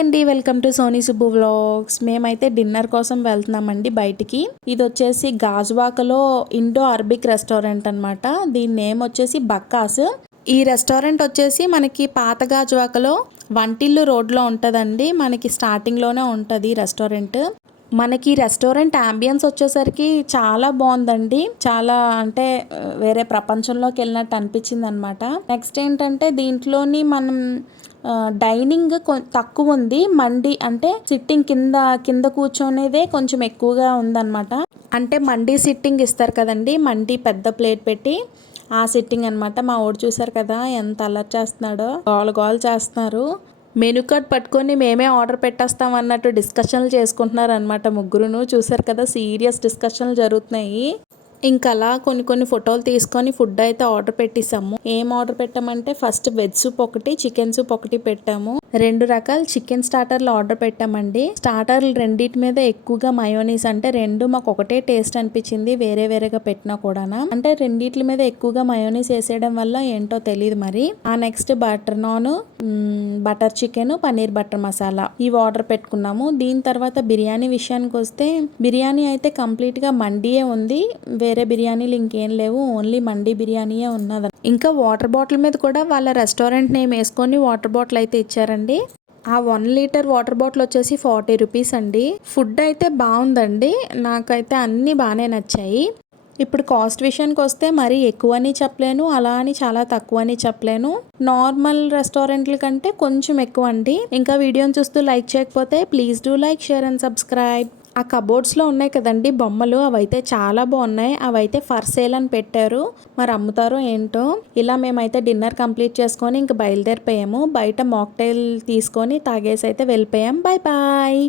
అండి, welcome to Soni Subbu vlogs. మేమైతే dinner కోసం వెళ్తున్నామండి బయటికి. ఇది వచ్చేసి గాజువాకలో ఇండో అరబిక్ రెస్టారెంట్ అనమాట. దీని నేమ్ వచ్చేసి బక్కాస్. ఈ రెస్టారెంట్ వచ్చేసి మనకి పాత గాజువాకలో వంటిల్లు రోడ్లో ఉంటుందండి. మనకి స్టార్టింగ్లోనే ఉంటుంది రెస్టారెంట్. మనకి రెస్టారెంట్ అంబియన్స్ వచ్చేసరికి చాలా బాగుందండి. చాలా అంటే వేరే ప్రపంచంలోకి వెళ్ళినట్టు అనిపించింది అనమాట. నెక్స్ట్ ఏంటంటే దీంట్లోని మనం డైనింగ్ తక్కువ ఉంది. మండి అంటే సిట్టింగ్ కింద కూర్చొనేదే కొంచెం ఎక్కువగా ఉందన్నమాట. అంటే మండి సిట్టింగ్ ఇస్తారు కదండి, మండి పెద్ద ప్లేట్ పెట్టి ఆ సిట్టింగ్ అనమాట. మా ఓడి చూసారు కదా ఎంత అలర్ట్ చేస్తున్నాడో, గోల్ చేస్తున్నారు. మెనూ కార్డ్ పట్టుకొని మేమే ఆర్డర్ పెట్టేస్తాం అన్నట్టు డిస్కషన్లు చేసుకుంటున్నారు అనమాట ముగ్గురును. చూసారు కదా సీరియస్ డిస్కషన్లు జరుగుతున్నాయి. ఇంకా అలా కొన్ని ఫోటోలు తీసుకొని ఫుడ్ అయితే ఆర్డర్ పెట్టేసాము. ఏం ఆర్డర్ పెట్టామంటే ఫస్ట్ వెజ్ సూప్ ఒకటి, చికెన్ సూప్ ఒకటి పెట్టాము. 2 రకాల చికెన్ స్టార్టర్లు ఆర్డర్ పెట్టామండి. స్టార్టర్లు రెండింటి మీద ఎక్కువగా మయోనీస్, అంటే రెండు మాకు ఒకటే టేస్ట్ అనిపించింది వేరేగా పెట్టినా కూడా. అంటే రెండిట్ల మీద ఎక్కువగా మయోనీస్ వేసేయడం వల్ల ఏంటో తెలియదు మరి. ఆ next butter non, butter chicken, paneer butter masala ఇవి ఆర్డర్ పెట్టుకున్నాము. దీని తర్వాత బిర్యానీ విషయానికి వస్తే బిర్యానీ అయితే కంప్లీట్ గా మండియే ఉంది. వేరే బిర్యానీలు ఇంకేం లేవు, ఓన్లీ మండి బిర్యానీయే ఉన్నది. ఇంకా వాటర్ బాటిల్ మీద కూడా వాళ్ళ రెస్టారెంట్ నేమ్ వేసుకొని వాటర్ బాటిల్ అయితే ఇచ్చారండి. ఆ 1 లీటర్ వాటర్ బాటిల్ వచ్చేసి 40 రూపీస్ అండి. ఫుడ్ అయితే బాగుందండి, నాకైతే అన్నీ బాగానే నచ్చాయి. ఇప్పుడు కాస్ట్ విషయానికి వస్తే మరీ ఎక్కువ అని చెప్పలేను, అలా అని చాలా తక్కువ అని చెప్పలేను. నార్మల్ రెస్టారెంట్ల కంటే కొంచెం ఎక్కువ అండి. ఇంకా వీడియోని చూస్తూ లైక్ చేయకపోతే please do like, share and subscribe. ఆ కబోర్డ్స్లో ఉన్నాయి కదండి బొమ్మలు, అవైతే చాలా బాగున్నాయి. అవైతే ఫర్ సేల్ అని పెట్టారు, మరి అమ్ముతారో ఏంటో. ఇలా మేమైతే డిన్నర్ కంప్లీట్ చేసుకొని ఇంక బయలుదేరిపోయాము. బయట మాక్టైల్ తీసుకొని తాగేసి అయితే వెళ్ళిపోయాం. Bye bye.